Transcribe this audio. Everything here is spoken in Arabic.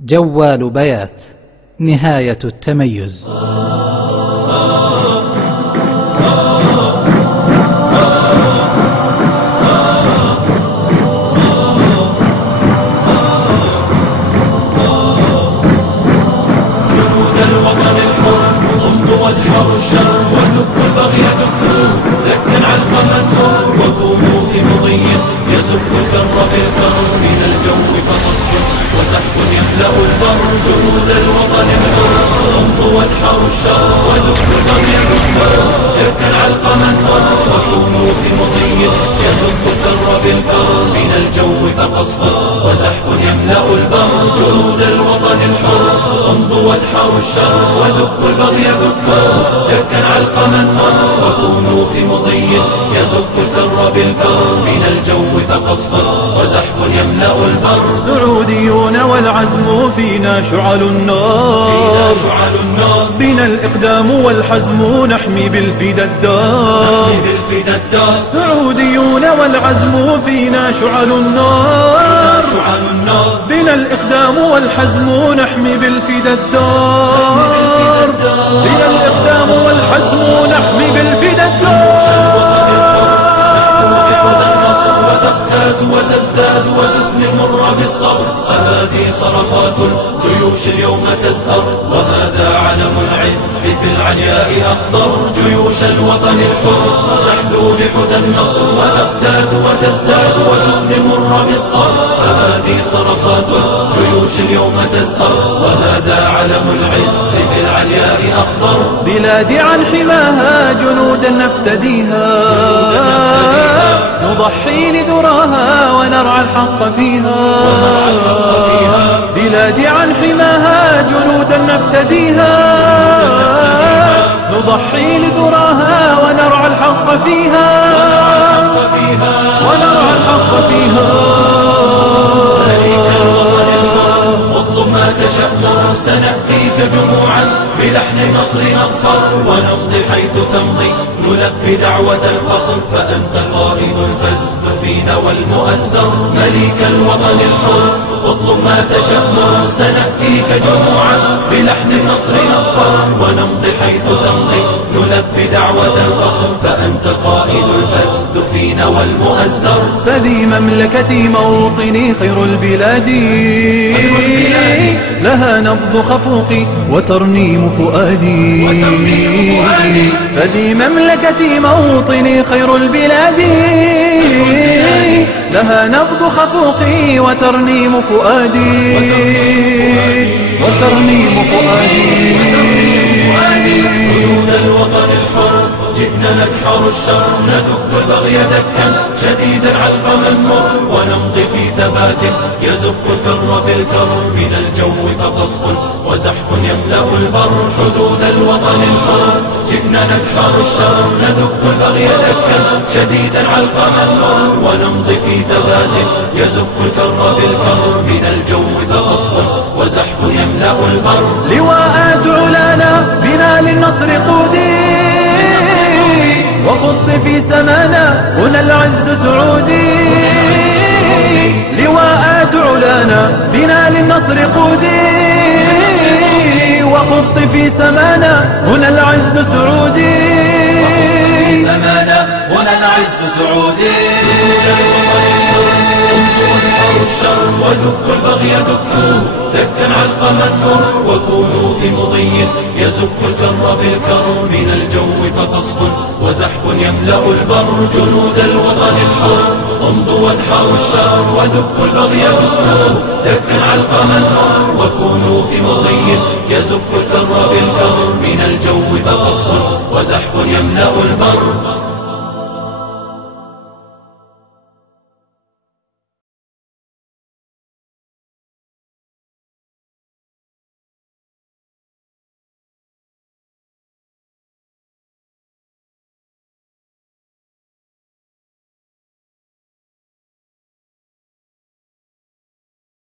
جوال بيات نهاية التميز. جنود الوطن الحر امضوا وادحروا الشر ودكوا البغي دكوه دكا علقما النور وكونوا في مضي يزف الكر بالكر من الجو فصصف وسحب يملأ البر. جنود الوطن الحر امضوا وادحروا الشر ودكوا البغي دكوه دكا علقما النور وكونوا في مضي يزف الكر بالكر من الجو فقصف وزحف يملأ البر. جنود الوطن الحر امضوا وادحروا الشر ودكوا البغي دكوه دكا علقما النار وكونوا في مضي يزف الكر بالكر من الجو فقصف وزحف يملأ البر. سعوديون والعزم فينا شعل النار بنا الإقدام والحزم نحمي بالفدا الدار. سعوديون والعزم فينا شعل النار بنا الإقدام والحزم نحمي بالفدا الدار. بنا الإقدام والحزم نحمي بالفدا الدار. وتقتات وتزداد وتفني المر بالصبر فهذه صرخات الجيوش اليوم تزهر وهذا علم العز في العلياء أخضر. جيوش الوطن الحر تحدو بحدى النصر وتقتات وتزداد وتفني المر بالصبر فهذه صرخات الجيوش اليوم تزهر وهذا علم العز في العلياء أخضر. بلادي عن حماها جنودا نفتديها نضحي لذراها ونرعى الحق فيها. بلادي عن حماها جنودا نفتديها نضحي لذراها ونرعى الحق فيها. ونرعى الحق فيها. اطلب ما تشأ سنأتيك جموعا بلحن النصر نظفر ونمضي حيث تمضي نلبي دعوة الفخر فأنت القائد الفذ فينا والمؤزر. مليك الوطن الحر اطلب ما تشأ سنأتيك جموعا بلحن النصر نظفر ونمضي حيث تمضي نلبي دعوة الفخر فأنت القائد الفذ فينا والمؤزر. فذي مملكتي موطني خير البلاد لها نبض خفوقي وترنيم فؤادي. فذي مملكتي موطني خير البلاد لها نبض خفوقي وترنيم فؤادي. وترنيم فؤادي. جنود الوطن الحر جئنا نبحر الشر ندك البغي دكا شديدا علقما النور ونمضي في ثبات يزف الكر بالكر من الجو فقصف وزحف يملأ البر. حدود الوطن الحر جئنا نبحر الشر ندك البغي دكا شديدا علقما النور ونمضي في ثبات يزف الكر بالكر من الجو فقصف وزحف يملأ البر. لواءات علانا بنا للنصر قودي وخط في سمانا هنا العز سعودي. لواءات علانا بنا للنصر قودي وخط في سمانا هنا العز سعودي. سمانا هنا العز سعودي. الشر ودكوا البغي دكوه دكا علقما النور وكونوا في مضي يزف الكر بالكر من الجو فقصف وزحف يملأ البر. جنود الوطن الحر امضوا وادحروا الشر ودكوا البغي دكوه دكا علقما النور وكونوا في مضي يزف الكر بالكر من الجو فقصف وزحف يملأ البر.